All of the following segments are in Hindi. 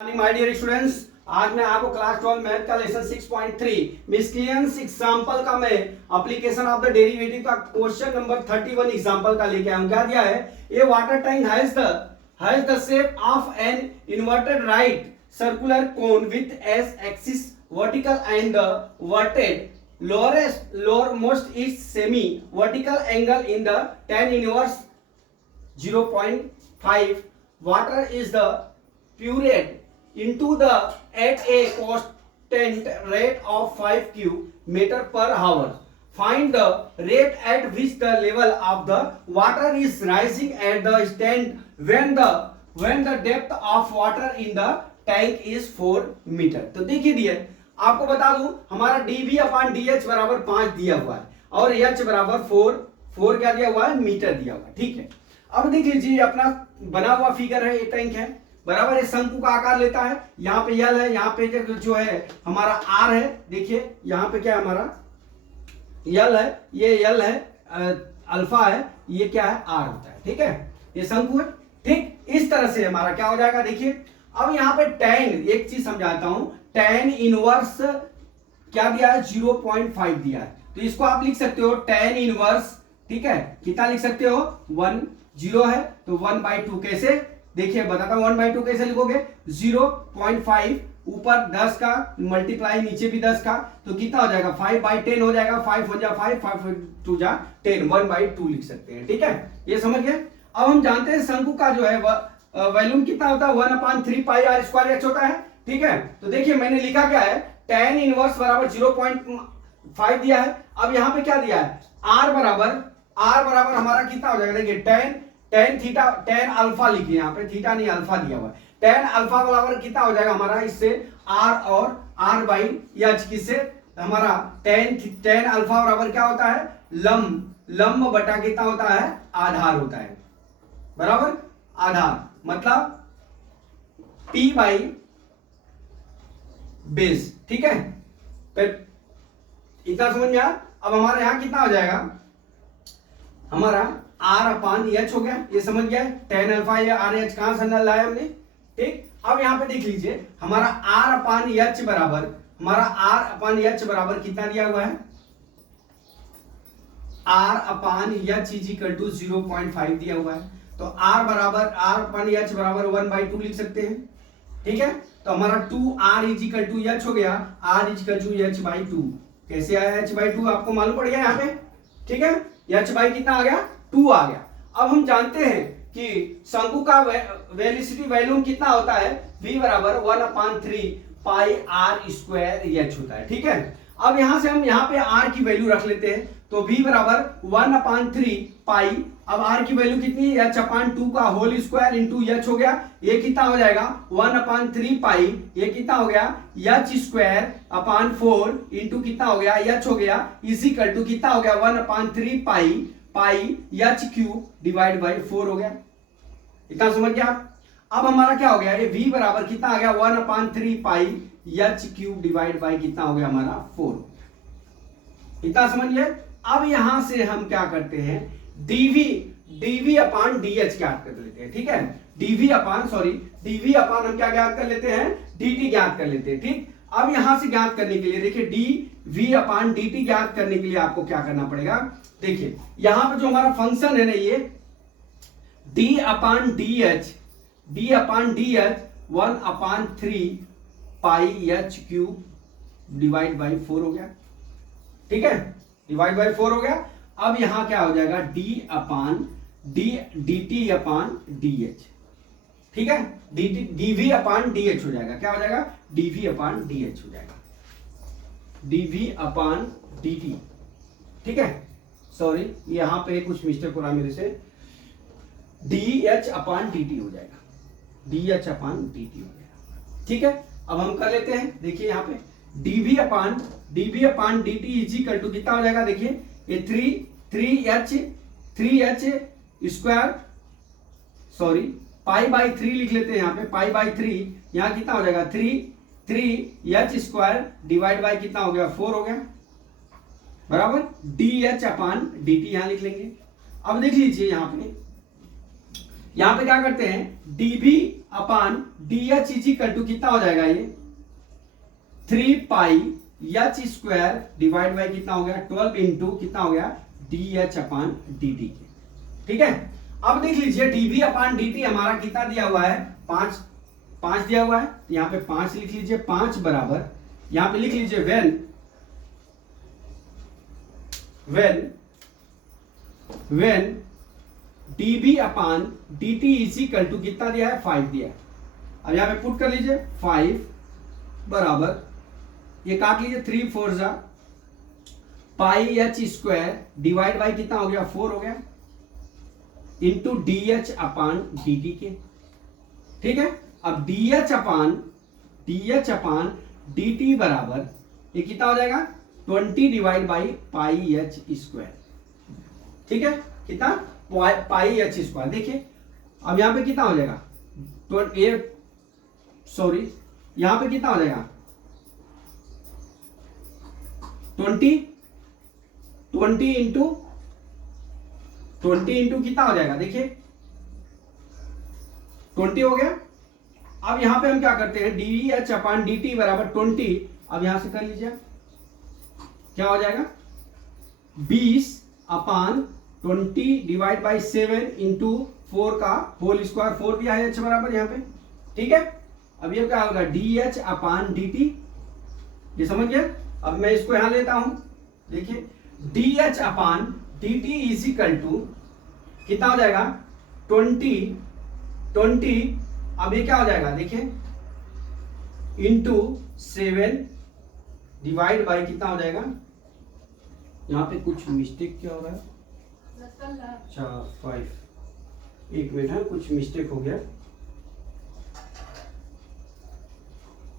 माय डियर स्टूडेंट्स, आज मैं आपको क्लास 12 मैथ का लेसन 6.3 मिसक्लियंस एग्जांपल का मैं एप्लीकेशन ऑफ द डेरिवेटिव का क्वेश्चन नंबर 31 एग्जांपल का लेके आया। क्या दिया है? A water tank has the shape of an inverted right circular cone with its axis vertical and the vertex lowermost is semi vertical angle in the tan inverse 0.5. Water is the poured into the at a constant rate of 5 cubic meter per hour. Find the rate at which the level of the water is rising at the stand when the depth of water in the tank is 4 meter. तो देखिए दिए, आपको बता दूं हमारा dv अपॉन dh बराबर 5 दिया हुआ है और h बराबर 4 क्या दिया हुआ है? मीटर दिया हुआ है। ठीक है, अब देख लीजिए अपना बना हुआ फिगर है, ये टैंक है बराबर, ये शंकु का आकार लेता है। यहाँ पे यल है, यहाँ पे जो है हमारा आर है। देखिए यहाँ पे क्या है, हमारा यल है, ये यल है, अल्फा है, ये क्या है? आर होता है। ठीक है, ये शंकु है। ठीक, इस तरह से हमारा क्या हो जाएगा? देखिए अब यहाँ पे टैन, एक चीज समझाता हूं, टैन इनवर्स क्या दिया है? 0.5 दिया है। तो इसको आप लिख सकते हो टैन इनवर्स, ठीक है, कितना लिख सकते हो? 1 है तो 1/2। कैसे? देखिए बताता हूं 1/2 कैसे लिखोगे? 0.5 ऊपर 10 का मल्टीप्लाई नीचे भी 10 का, तो कितना हो जाएगा? 5/10 हो जाएगा। 5 हो जा 5, 5 2 जा 10, 1/2 लिख सकते हैं। ठीक है, ये समझ गए। अब हम जानते हैं शंकु का जो है वॉल्यूम कितना होता है? 1/3 पाई आर स्क्वायर एच होता है। ठीक है, तो देखिए मैंने लिखा क्या है? tan इनवर्स बराबर 0.5 दिया है। अब यहाँ पे क्या दिया है? आर बराबर हमारा कितना हो जाएगा? देखिए tan थीटा, tan अल्फा लिखिए, यहाँ पे थीटा नहीं अल्फा दिया हुआ है। tan अल्फा बराबर कितना हो जाएगा हमारा? इससे r और r/h किससे? हमारा tan अल्फा बराबर क्या होता है? लंब बटा कितना होता है? आधार होता है, बराबर आधार, मतलब p बाई बेस। ठीक है, फिर इतना समझ में आया। अब हमारे यहां कितना हो जाएगा? हमारा r/h हो गया, ये समझ गया। tan अल्फा या RH कहां से लाया हमने? ठीक, अब यहां पे देख लीजिए हमारा r/h बराबर कितना दिया हुआ है? r/h इज इक्वल टू 0.5 दिया हुआ है। तो r/h बराबर 1/2 लिख सकते हैं। ठीक है, तो हमारा 2r is equal to h हो गया, r is equal to h/2। कैसे आया h/2? आपको मालूम पड़ गया यहाँ पे। ठीक है, h बाई कितना आ गया? 2 आ गया। अब हम जानते हैं कि शंकु का वेलोसिटी वॉल्यूम कितना होता है? v बराबर 1/3 पाई r स्क्वायर h होता है। ठीक है, अब यहां से हम यहाँ पे r की वैल्यू रख लेते हैं, तो v बराबर 1/3 पाई, अब r की वैल्यू कितनी? h/2 का होल स्क्वायर इंटू h हो गया। ये कितना हो जाएगा? 1/3 पाई, ये कितना हो गया? h स्क्वायर अपॉन 4 इंटू कितना हो गया? h हो गया, इज इक्वल टू कितना हो गया? 1/3 पाई h क्यूब डिवाइड बाई 4 हो गया। इतना समझ गया आप? अब हमारा क्या हो गया? ये v बराबर कितना आ गया? 1/3 पाई h क्यूब डिवाइड बाई कितना हो गया? हमारा 4। इतना समझ गए। अब यहां से हम क्या करते हैं? dv अपॉन dh ज्ञात कर लेते हैं। ठीक है, dv अपॉन हम क्या ज्ञात कर लेते हैं? dt ज्ञात कर लेते हैं। ठीक, अब यहां से ज्ञात करने के लिए देखिए dv अपॉन dt ज्ञात करने के लिए आपको क्या करना पड़ेगा? देखिए यहां पर जो हमारा फंक्शन है ना, ये d upon dh 1/3 pi h cube divide by 4 हो गया। ठीक है, डिवाइड बाई 4 हो गया। अब यहां क्या हो जाएगा? dt upon dh। ठीक है, dv अपॉन dh हो जाएगा। क्या हो जाएगा? dv अपॉन dh हो जाएगा, dv अपॉन dt। ठीक है, सॉरी यहां पे कुछ मिस्टेक हो रहा है मेरे से, dh अपॉन dt हो जाएगा, dh अपॉन dt हो जाएगा। ठीक है, अब हम कर लेते हैं। देखिए यहाँ पे dv upon dt is equal to कितना हो जाएगा? देखिए ये 3h स्क्वायर, सॉरी पाई/3 लिख लेते हैं यहाँ पे, पाई/3, यहाँ कितना हो जाएगा? 3h स्क्वायर डिवाइड बाई कितना हो गया? 4 हो गया, बराबर dh अपॉन dt यहां लिख लेंगे। अब देख लीजिए यहाँ पे यहां पे क्या करते हैं, dv upon dh is equal to कितना हो जाएगा ये 3 pi H square divide by कितना हो गया 12 इंटू कितना हो गया dh अपान dt के। ठीक है, अब देख लीजिए dv अपान dt हमारा कितना दिया हुआ है 5 दिया हुआ है, तो यहाँ पे 5 लिख लीजिए, 5 बराबर यहां पे लिख लीजिए when dv upon dt is equal to कितना दिया है 5 दिया है। अब यहां पे पुट कर लीजिए 5 बराबर ये काट लीजिए 3 4 जा पाई एच स्क्वायर डिवाइड बाई कितना हो गया 4 हो गया into D h upon d T के। ठीक है, अब D h upon d T बराबर ये कितना हो जाएगा 20 divide by pi H square. ठीक है, कितना पाई एच स्क्वायर। देखिए अब यहां पे कितना हो जाएगा यहां पे कितना हो जाएगा 20 इंटू कितना हो जाएगा, देखिए 20 हो गया। अब यहां पे हम क्या करते हैं D h upon d T बराबर 20। अब यहां से कर लीजिए क्या हो जाएगा 20 अपान 20 डिवाइड बाई 7 इंटू 4 का होल स्क्वायर 4 दिया है एच बराबर यहाँ पे। ठीक है, अब ये क्या होगा D h upon d T, ये समझ गए। अब मैं इसको यहां लेता हूं, देखिए d h upon d t is equal to कितना हो जाएगा 20। अब ये क्या हो जाएगा देखिए इंटू 7 डिवाइड बाई कितना हो जाएगा, यहां पे कुछ मिस्टेक क्या हो रहा है, अच्छा 5, एक मिनट है कुछ मिस्टेक हो गया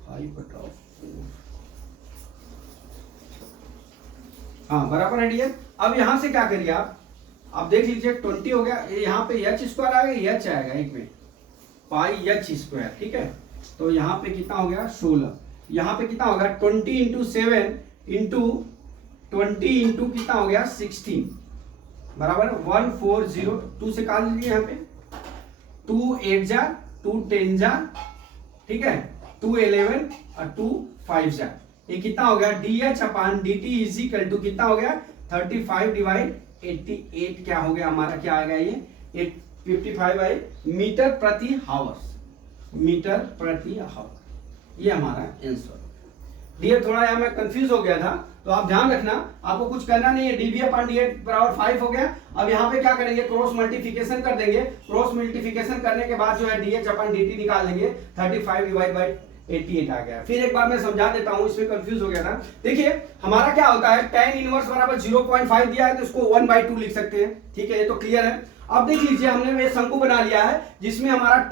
5/4। हाँ बराबर है डियर। अब यहां से क्या करिए आप देख लीजिए 20 हो गया, यहाँ पे एच स्क्वायर आएगा एच आएगा एक में पाई एच स्क्वायर। ठीक है, तो यहाँ पे कितना हो गया 16, यहाँ पे कितना होगा 20 इंटू 7 इंटू 20 इंटू कितना हो गया 16 बराबर 1402 से काट लीजिए यहाँ पे 2 8 जा 2 10 जा, ठीक है 2 11 और 2 5 जा, ये कितना हो गया d h upon d t is equal to कितना हो गया 35 डिवाइड 88 क्या हो गया हमारा, क्या आ गया ये 55 मीटर प्रति हावर, ये हमारा आंसर। डियर थोड़ा यहाँ मैं कंफ्यूज हो गया था, तो आप ध्यान रखना आपको कुछ करना नहीं है। डीवी अपान डी एच बराबर 5 हो गया। अब यहाँ पे क्या करेंगे क्रॉस मल्टीप्लिकेशन कर देंगे, क्रॉस मल्टीप्लिकेशन करने के बाद जो है D h upon d T निकाल देंगे, 35 डिवाइड बाई 88 आ गया। फिर एक बार मैं समझा देता हूं, इसमें कंफ्यूज हो गया था। देखिए हमारा क्या होता है tan इनवर्स बराबर 0.5 दिया है तो इसको 1/2 लिख सकते हैं। ठीक है, ये तो क्लियर है। अब देख लीजिए हमने ये शंकु बना लिया है जिसमें हमारा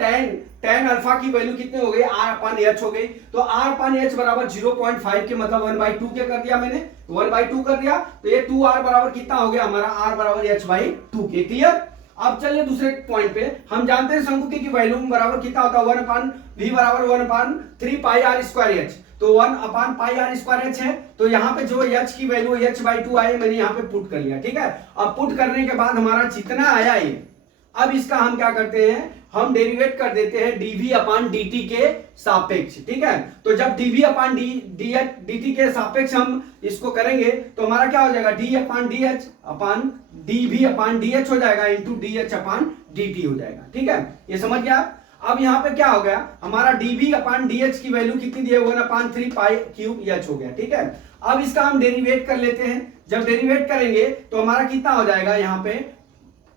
tan अल्फा की वैल्यू कितनी हो गई r अपान h हो गई, तो r अपान h बराबर 0.5 के मतलब 1/2 के कर दिया मैंने, 1/2 कर दिया तो ये 2r बराबर कितना हो गया हमारा r बराबर h/2 के। क्लियर। अब चलिए दूसरे पॉइंट पे, हम जानते हैं शंकु की वैल्यू बराबर कितना होता है 1/v बराबर 1/3 पाई r स्क्वायर h, तो 1/पाई r स्क्वायर h है, तो यहाँ पे जो h की वैल्यू h/2 आई मैंने यहाँ पे पुट कर लिया। ठीक है, अब पुट करने के बाद हमारा जितना आया ये, अब इसका हम क्या करते हैं हम डेरिवेट कर देते हैं dv अपान dt के सापेक्ष। ठीक है, तो जब dv अपान dt के सापेक्ष हम इसको करेंगे तो हमारा क्या हो जाएगा d अपान dh अपान dv अपान dh हो जाएगा इंटू dh अपान dt हो जाएगा। ठीक है, ये समझ गया। अब यहाँ पे क्या हो गया हमारा dv अपान dh की वैल्यू कितनी दी है 1/3 पाई क्यूब h हो गया। ठीक है, अब इसका हम डेरिवेट कर लेते हैं। जब डेरिवेट करेंगे तो हमारा कितना हो जाएगा, यहाँ पे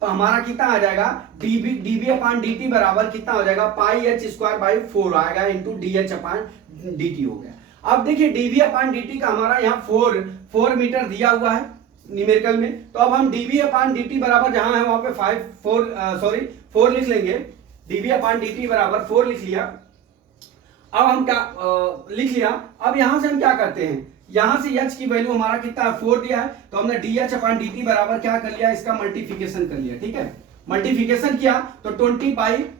हमारा कितना आ जाएगा dv अपान dt बराबर कितना हो जाएगा पाई h स्क्वायर बाई 4 आएगा इंटू dh अपान dt हो गया। अब देखिए dv अपान dt का हमारा यहाँ 4 मीटर दिया हुआ है न्यूमेरिकल में, तो अब हम dv अपान dt बराबर जहां है वहां पे 4 लिख लेंगे, dv अपान dt बराबर 4 लिख लिया। अब हम क्या लिख लिया, अब यहां से हम क्या करते हैं, यहां से h की वैल्यू हमारा कितना है 4 दिया है, तो हमने dh अपान dt बराबर क्या कर लिया, इसका मल्टीप्लिकेशन कर लिया। ठीक है, मल्टीप्लिकेशन किया तो 20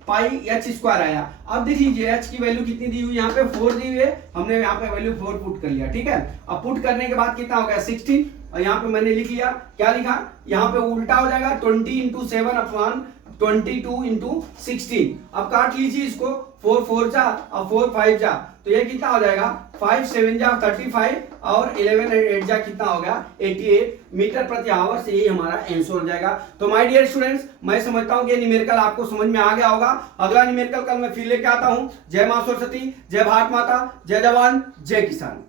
पाई h स्क्वायर आया। अब देख लीजिए h की वैल्यू कितनी दी हुई, यहाँ पे 4 दी हुई है, हमने यहाँ पे वैल्यू 4 पुट कर लिया। ठीक है, अब पुट करने के बाद कितना हो गया 16, और यहाँ पे मैंने लिख लिया, क्या लिखा यहाँ पे उल्टा हो जाएगा 20 इंटू 7 अपान 22 इंटू 16। अब काट लीजिए इसको, 4 4 जा और 4 5 जा, तो ये कितना हो जाएगा 5 7 जा 35 और 11 8 जा कितना हो गया 88 मीटर प्रति आवर से, ये हमारा आंसर हो जाएगा। तो माय डियर स्टूडेंट्स, मैं समझता हूं कि न्यूमेरिकल आपको समझ में आ गया होगा। अगला न्यूमेरिकल कल मैं फिर लेके आता हूं। जय मां सरस्वती, जय भारत माता, जय जवान, जय किसान।